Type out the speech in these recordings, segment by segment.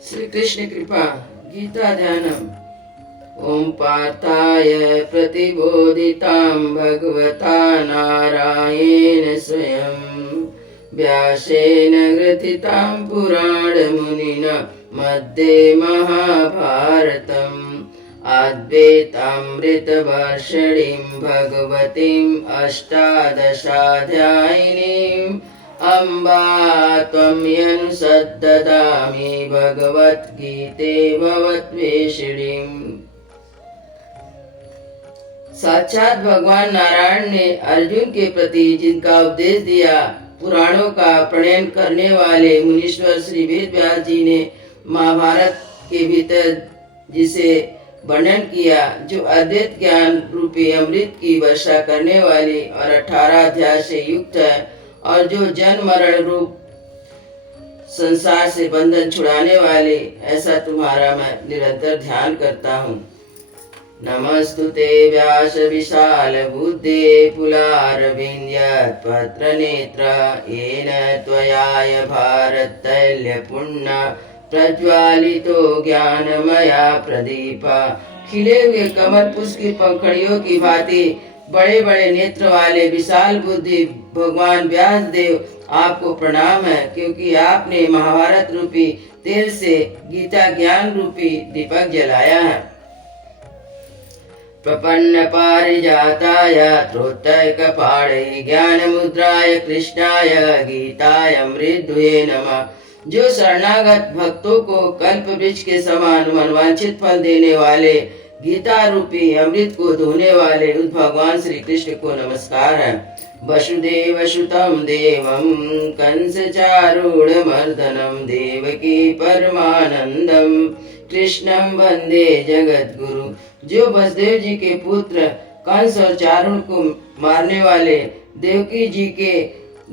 श्री कृष्ण कृपा गीता ध्यानम। ओम पार्थाय प्रतिबोधितां भगवता नारायण स्वयं व्यासेन ग्रथितां पुराणमुनिना मध्ये महाभारतम् अद्वैतामृतवर्षिणीं भगवतीम् अष्टादशाध्यायिनीम् अम्बा त्वं यनुसद्ददामि भगवद्गीते भवद्वेषिणीम्। साक्षात भगवान नारायण ने अर्जुन के प्रति जिनका उपदेश दिया, पुराणों का प्रणयन करने वाले मुनीश्वर श्री वेद व्यास जी ने महाभारत के भीतर जिसे वर्णन किया, जो अद्वैत ज्ञान रूपी अमृत की वर्षा करने वाली और 18 अध्याय से युक्त है और जो जन्म मरण रूप संसार से बंधन छुड़ाने वाले, ऐसा तुम्हारा मैं निरंतर ध्यान करता हूँ। नमस्तुते व्यास विशाल बुद्धे पुलारविंद्यत्पत्र नेत्र येन त्वयाय भारत तैल्य पुण्य प्रज्वालितो ज्ञानमया प्रदीप। खिले हुए कमल पुष्प की पंखड़ियों की भांति बड़े बड़े नेत्र वाले विशाल बुद्धि भगवान व्यास देव आपको प्रणाम है, क्योंकि आपने महाभारत रूपी तेल से गीता ज्ञान रूपी दीपक जलाया है। प्रपन्न पारिजाताय त्रोत्तयकपाणे ज्ञान मुद्राय कृष्णाय गीताय मृदुये नमः। जो शरणागत भक्तों को कल्प वृक्ष के समान मनवांछित फल देने वाले गीता रूपी अमृत को धोने वाले उस भगवान श्री कृष्ण को नमस्कार है। वसुदेव सुतं देवं कंस चारूढ़मर्दनं देवकी परमानंदम कृष्णं वंदे जगद्गुरु। जो वसुदेव जी के पुत्र कंस और चारुण को मारने वाले देवकी जी के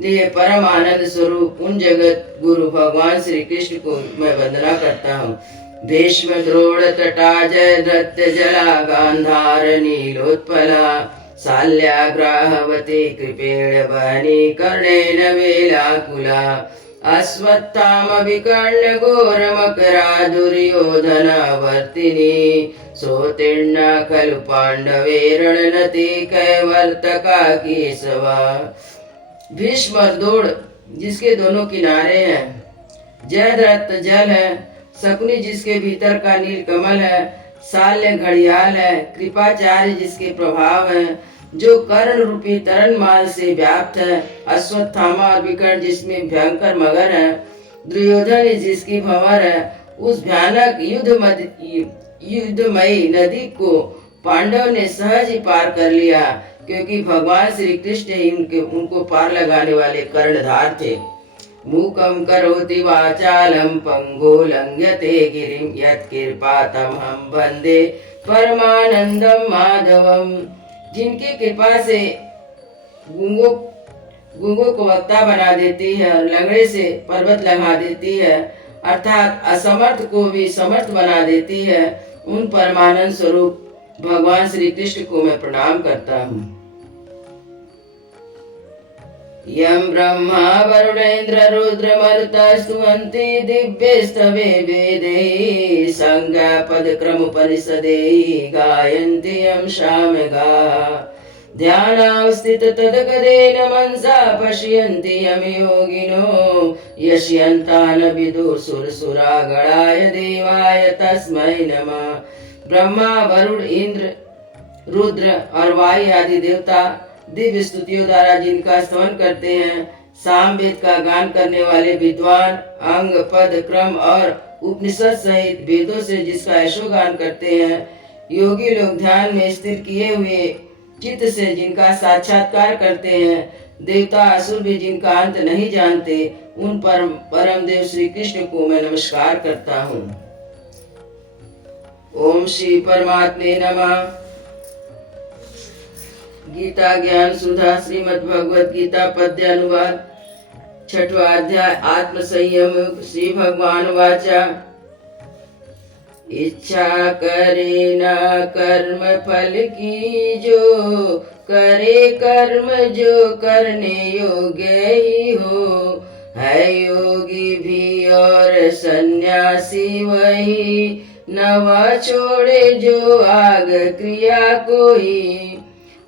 लिए परम आनंद स्वरूप उन जगत गुरु भगवान श्री कृष्ण को मैं वंदना करता हूँ। भीष्म द्रोण तटा जय नृत्य जला गांधार नीलोत्पला शाल्याग्राहवती कृपेण वहनी कर्णेन वेलाकुला अश्वत्थाम विकर्ण घोर मकरा दुर्योधना वर्तिनी सोतीर्णा खलु पांडवे रणनति कैवर्तका केशवा। भीष्म और द्रोण जिसके दोनों किनारे हैं, जयद्रथ जल है, शकुनी जिसके भीतर का नील कमल है, शाल्य घड़ियाल है, कृपाचार्य जिसके प्रभाव है, जो कर्ण रूपी तरन माल से व्याप्त है, अश्वत्थामा और विकर्ण जिसमें भयंकर मगर है, दुर्योधन जिसकी भंवर है, उस भयानक युद्धमयी नदी को पांडव ने सहज ही पार कर लिया, क्योंकि भगवान श्री कृष्ण ही उनको पार लगाने वाले कर्णधार थे। मूकं करोति वाचालं पंगो लंघ्यते गिरिं यत्कृपातमहं वन्दे परमानंदं माधवम। जिनकी कृपा से गूंगों को वक्ता बना देती है और लंगड़े से पर्वत लगा देती है, अर्थात असमर्थ को भी समर्थ बना देती है, उन परमानंद स्वरूप भगवान श्री कृष्ण को मैं प्रणाम करता हूँ। यं ब्रह्मा वरुणेन्द्र रुद्र मरुतः स्तुवन्ति दिव्यैस्तवे वेदैः साङ्गापदक्रमोपनिषदैः गायन्ति यं सामगाः। ध्यानावस्थित तद्गदेन मनसा पश्यन्ति यं योगिनो यस्यन्तान् विदुषुरसुरागणाय देवाय तस्मै नमः। ब्रह्मा वरुण इंद्र रुद्र और वायु आदि देवता दिव्य स्तुतियों द्वारा जिनका स्तवन करते हैं, सामवेद का गान करने वाले विद्वान अंग पद क्रम और उपनिषद सहित वेदों से जिसका यशोगान करते हैं, योगी लोग ध्यान में स्थिर किए हुए चित्त से जिनका साक्षात्कार करते हैं, देवता असुर भी जिनका अंत नहीं जानते, उन परम देव श्री कृष्ण को मैं नमस्कार करता हूँ। ओम श्री परमात्मे नमः। गीता ज्ञान सुधा श्रीमद् भगवद गीता पद्य अनुवाद 6वां अध्याय आत्म संयम। श्री भगवान वाचा इच्छा करे न कर्म फल की, जो करे कर्म जो करने योग्य ही हो, है योगी भी और सन्यासी वही, नवा छोड़े जो आग क्रिया कोई।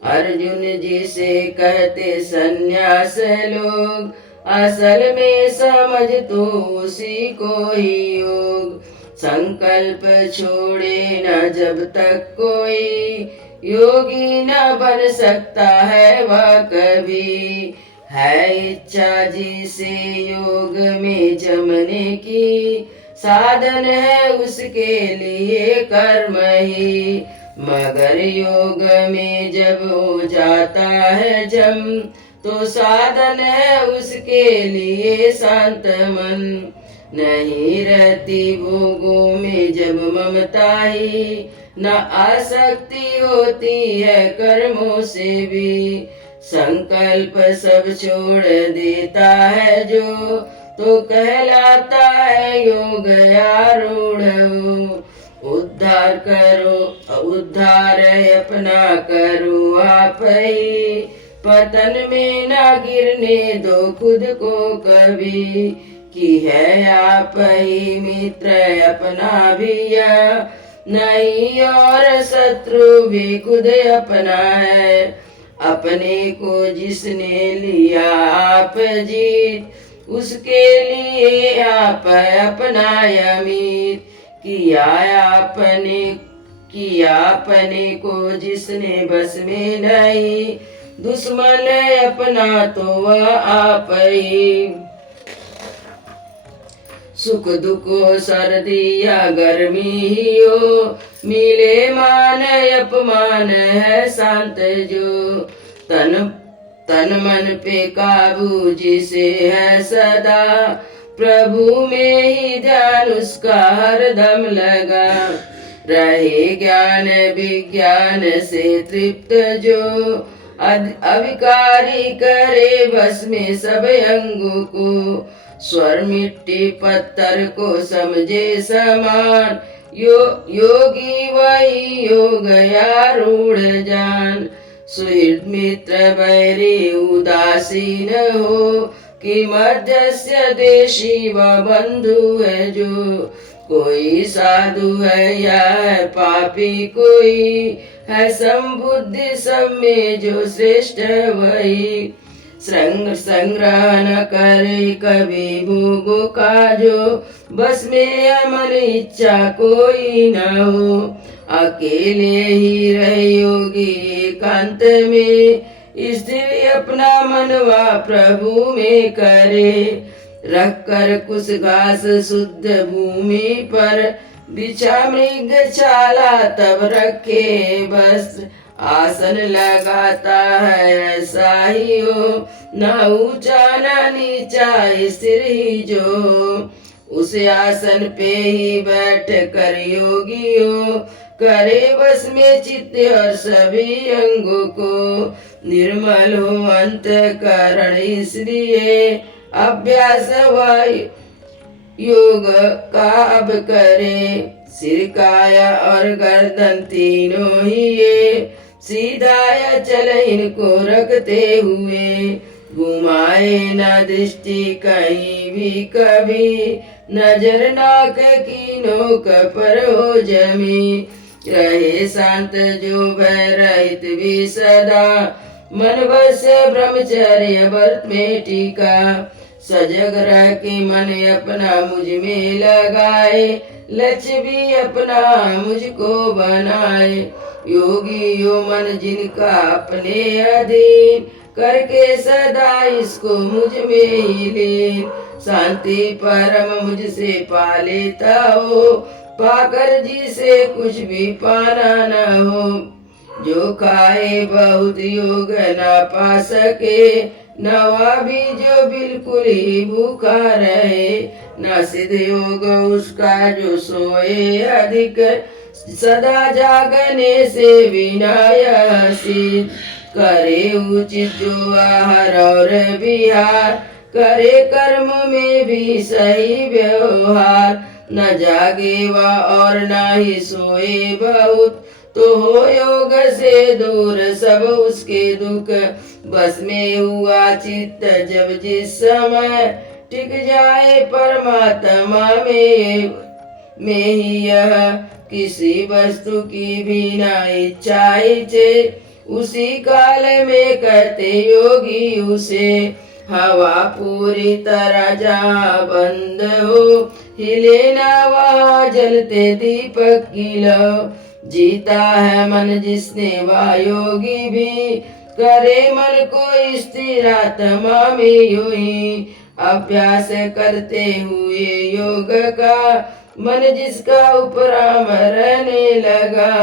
अर्जुन जी से कहते सन्यास लोग, असल में समझ तो उसी को ही योग। संकल्प छोड़े न जब तक कोई, योगी न बन सकता है वह कभी। है इच्छा जिसे योग में जमने की, साधन है उसके लिए कर्म ही। मगर योग में जब हो जाता है जम, तो साधन है उसके लिए शांत मन। नहीं रहती भोगों में जब ममता ही, न आसक्ति होती है कर्मों से भी। संकल्प सब छोड़ देता है जो, तो कहलाता है योग आरूढ़। उद्धार करो उद्धार अपना करो आप ही, पतन में ना गिरने दो खुद को कभी। कि है आप ही मित्र अपना भी नहीं, और शत्रु भी खुद अपना है। अपने को जिसने लिया आप जीत, उसके लिए आप अपना अमीर। किया अपने को जिसने बस में नहीं, दुश्मन अपना तो वह आप ही। सुख दुख सर्दी या गर्मी ही हो, मिले मान अपमान है शांत जो। तन मन पे काबू जिसे है सदा, प्रभु में ही ध्यान उसका हरदम लगा। रहे ज्ञान विज्ञान से तृप्त जो, अविकारी करे बस में सब अंगों को। स्वर मिट्टी पत्थर को समझे समान, योगी वही योग आरूढ़ जान। सुहृद मित्र बैरी उदासीन हो, कि मध्यस्य देशी व बंधु है जो। कोई साधु है या है पापी, कोई है संबुद्धि सब में जो श्रेष्ठ वही। संग्रह न करे कभी भोगों का जो, बस में अमन इच्छा कोई न हो। अकेले ही रहे योगी एकांत में, स्थिर अपना मनवा प्रभु में करे। रख कर कुछ घास शुद्ध भूमि पर, बिछा मृग छाला तब रखे बस। आसन लगाता है ऐसा ही हो, न ऊंचा न नीचा स्थिर ही जो। उस आसन पे ही बैठ कर योगी हो, करे बस में चित्त और सभी अंगों को। निर्मल हो अंतःकरण इसलिए, अभ्यास योग का अब करे। सिर काया और गर्दन तीनों ही ये, सीधा या चल इनको रखते हुए। घुमाए न दृष्टि कहीं भी कभी, नजर नाक की नोक पर हो जमी। रहे शांत जो भय रहित भी सदा, मन बस ब्रह्मचर्य व्रत में टीका। सजग रह के मन अपना मुझ में लगाए, लक्ष्य भी अपना मुझको बनाए। योगी यो मन जिनका अपने अधीन, करके सदा इसको मुझ में ही लीन। शांति परम मुझसे पा लेता हो, पाकर जिसे कुछ भी पाना न हो। जो खाए बहुत योग न पा सके, नवा भी जो बिल्कुल ही भूखा रहे। न सिद्ध योग उसका जो सोए अधिक, सदा जागने से विनायसी। करे उचित जो आहार और विहार, करे कर्म में भी सही व्यवहार। न जागे वह और न ही सोए बहुत, तो हो योग से दूर सब उसके दुख। बस में हुआ चित्त जब जिस समय, टिक जाए परमात्मा में ही यह किसी वस्तु की भी न इच्छा इच्छे उसी काल में करते योगी उसे हवा पूरी तरह जहाँ बंद हो हिले ना वहाँ जलते दीपक की लौ जीता है मन जिसने वह योगी भी करे मन को स्थिर आत्मा में यूं ही अभ्यास करते हुए योग का मन जिसका उपराम रहने लगा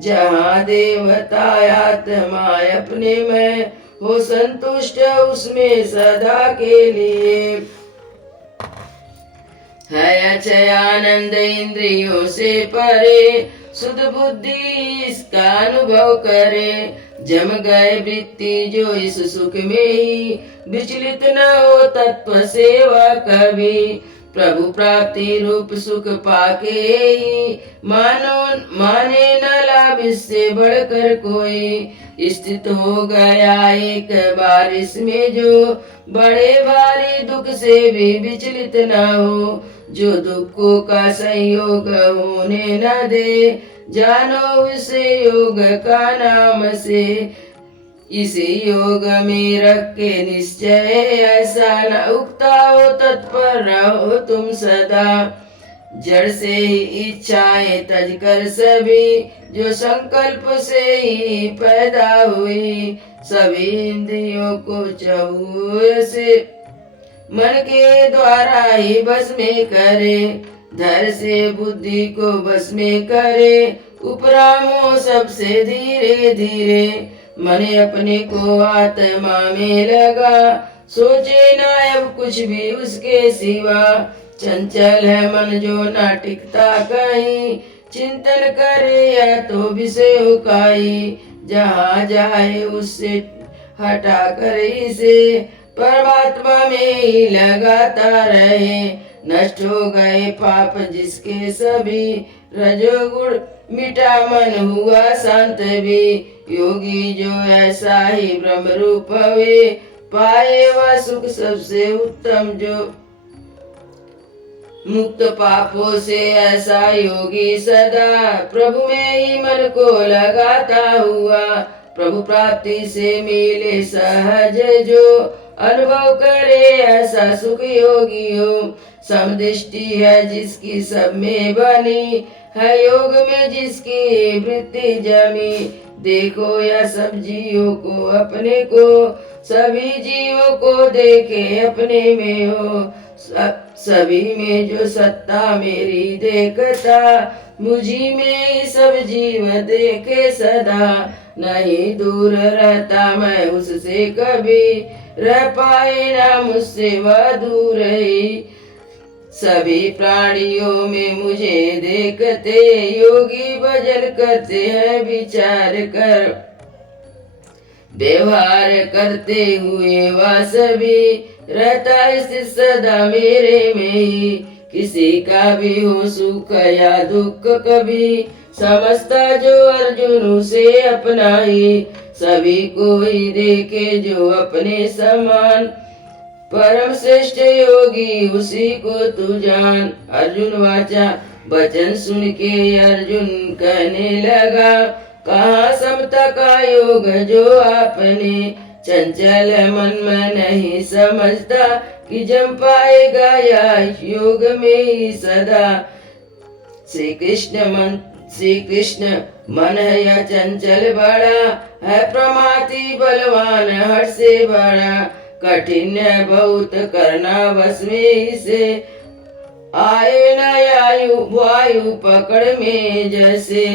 जहाँ देवता आत्मा अपने में हो संतुष्ट उसमें सदा के लिए है अक्षय आनंद इंद्रियों से परे शुद्ध बुद्धि इसका अनुभव करे जम गए वृत्ति जो इस सुख में ही विचलित न हो तत्व सेवा कभी प्रभु प्राप्ति रूप सुख पाके ही माने न लाभ इससे बढ़कर कोई स्थित हो गया एक बार इसमें जो बड़े भारी दुख से भी विचलित न हो जो दुखों का संयोग होने न दे जानो इसे योग का नाम से इसी योग में रख के निश्चय ऐसा न उगता हो तत्पर रहो तुम सदा जड़ से ही इच्छाएं तज कर सभी जो संकल्प से ही पैदा हुई सभी इंद्रियों को चहु से मन के द्वारा ही बस में करे धर से बुद्धि को बस में करे उपरामो सबसे धीरे धीरे मन अपने को आत्मा में लगा सोचे ना अब कुछ भी उसके सिवा चंचल है मन जो न टिकता कहीं चिंतन करे या तो विषय उकाई जहाँ जाए उससे हटा कर इसे परमात्मा में ही लगाता रहे नष्ट हो गए पाप जिसके सभी रजोगुण मिटा मन हुआ शांत भी योगी जो ऐसा ही ब्रह्म रूप हुए पाए वह सुख सबसे उत्तम जो मुक्त पापों से ऐसा योगी सदा प्रभु में ही मन को लगाता हुआ प्रभु प्राप्ति से मिले सहज जो अनुभव करे ऐसा सुख योगी हो समदृष्टि है जिसकी सब में बनी है योग में जिसकी वृत्ति जमी देखो या सब जीवों को अपने को सभी जीवों को देखे अपने में हो सभी में जो सत्ता मेरी देखता मुझी में ही सब जीव देखे सदा नहीं दूर रहता मैं उससे कभी रह पाए ना मुझसे वह दूर ही सभी प्राणियों में मुझे देखते योगी भजन करते हैं विचार कर व्यवहार करते हुए वह सभी रहता स्थित सदा मेरे में ही किसी का भी हो सुख या दुख कभी समझता जो अर्जुन उसे अपना ही सभी को ही देखे जो अपने समान परम श्रेष्ठ योगी उसी को तू जान अर्जुन वाचा वचन सुन के अर्जुन कहने लगा कहाँ समता का योग जो आपने चंचल मन में नहीं समझता कि जम पाएगा या योग में ही सदा श्री कृष्ण मन है या चंचल बड़ा है प्रमाती बलवान हट से बड़ा कठिन है बहुत करना बस में इसे आए न वायु पकड़ में जैसे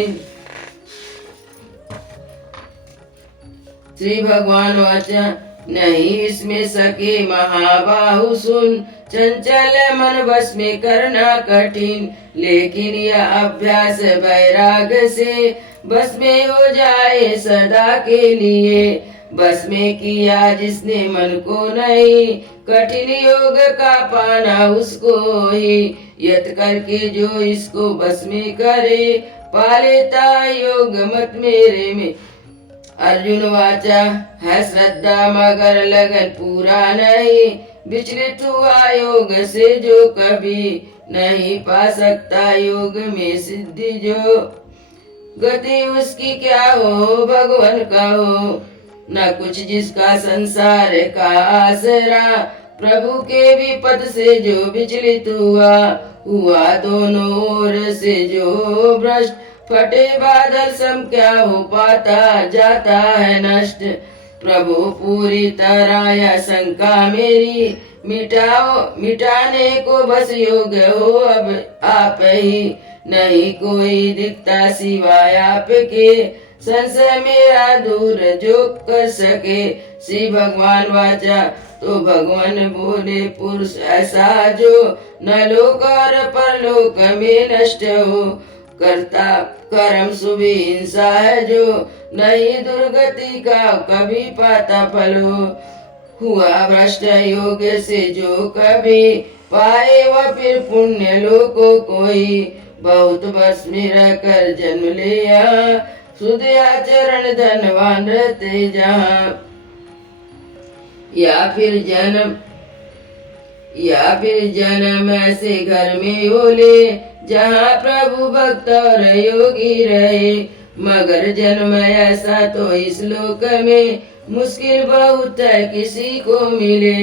श्री भगवान वाचा नहीं इसमें सके महाबाहु सुन चंचल मन बस में करना कठिन लेकिन यह अभ्यास वैराग से बस में हो जाए सदा के लिए बस में किया जिसने मन को नहीं कठिन योग का पाना उसको ही यत करके जो इसको बस में करे पा लेता योग मत मेरे में अर्जुन वाचा है श्रद्धा मगर लगन पूरा नहीं, विचलित हुआ योग से जो कभी नहीं पा सकता योग में सिद्धि जो। गति उसकी क्या हो भगवान का हो, न कुछ जिसका संसार का आसरा, प्रभु के भी पद से जो विचलित हुआ दोनों ओर से जो भ्रष्ट, फटे बादल सम क्या हो पाता जाता है नष्ट। प्रभु पूरी तरह यह शंका मेरी मिटाने को बस योग हो अब आप ही, नहीं कोई दिखता सिवाय आपके, संशय मेरा दूर जो कर सके। श्री भगवान वाचा तो भगवान बोले पुरुष ऐसा जो न लोक और परलोक में नष्ट हो, करता कर्म शुभ हिंसा है जो नहीं दुर्गति का कभी पाता फल हो। हुआ भ्रष्ट योग से जो कभी पाए वह फिर पुण्य लोको कोई, बहुत वर्ष में रहकर जन्म लिया शुद्ध आचरण धनवान रहते जहाँ। या फिर जन्म ऐसे घर में बोले जहाँ प्रभु भक्त और योगी रहे, मगर जन्म ऐसा तो इस लोक में मुश्किल बहुत है किसी को मिले।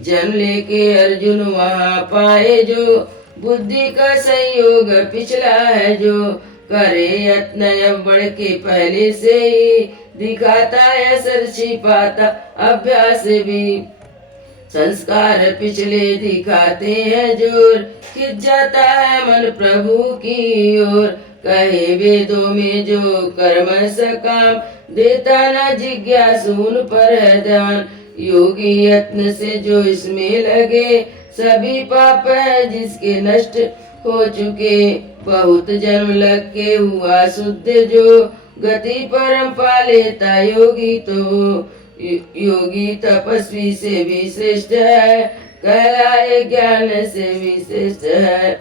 जन्म लेके अर्जुन वहाँ पाए जो बुद्धि का संयोग पिछला है जो, करे यत्न अब बढ़ के पहले से ही दिखाता है असर छिपाता अभ्यास भी। संस्कार पिछले दिखाते हैं जोर, खिंच जाता है मन प्रभु की ओर। कहे वेदों में जो कर्म सकाम, देता न जिज्ञासु उन पर है ध्यान। योगी यत्न से जो इसमें लगे, सभी पाप है जिसके नष्ट हो चुके। बहुत जन्म लग के हुआ शुद्ध जो, गति परम पा लेता योगी तो। योगी तपस्वी से भी श्रेष्ठ है, कहलाए ज्ञान से भी श्रेष्ठ है।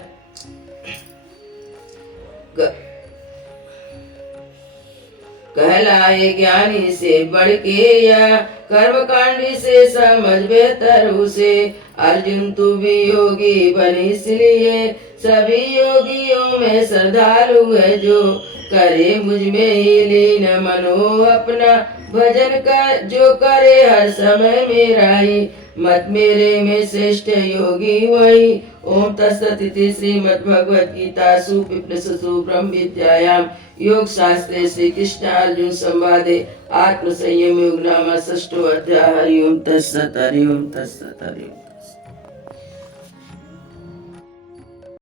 कहलाए ज्ञानी से बढ़ के या कर्मकांडी से समझ बेहतर उसे। अर्जुन तू भी योगी बन इसलिए सभी योगियों में श्रद्धालु है जो, करे मुझ में ही लीन मनो अपना भजन कर जो करे हर समय मेरा ही। मत मेरे में श्रेष्ठ योगी वही। ओम तत्सत् इति श्रीमद्भगवद गीता सुपिप्लसु ब्रह्म विद्यायां योग शास्त्रे श्री कृष्ण अर्जुन संवादे आत्म संयम योग नाम षष्ठो अध्याय। हरि ओम तत्सत् हरि ओम तत्सत् हरि ओम तत्सत्।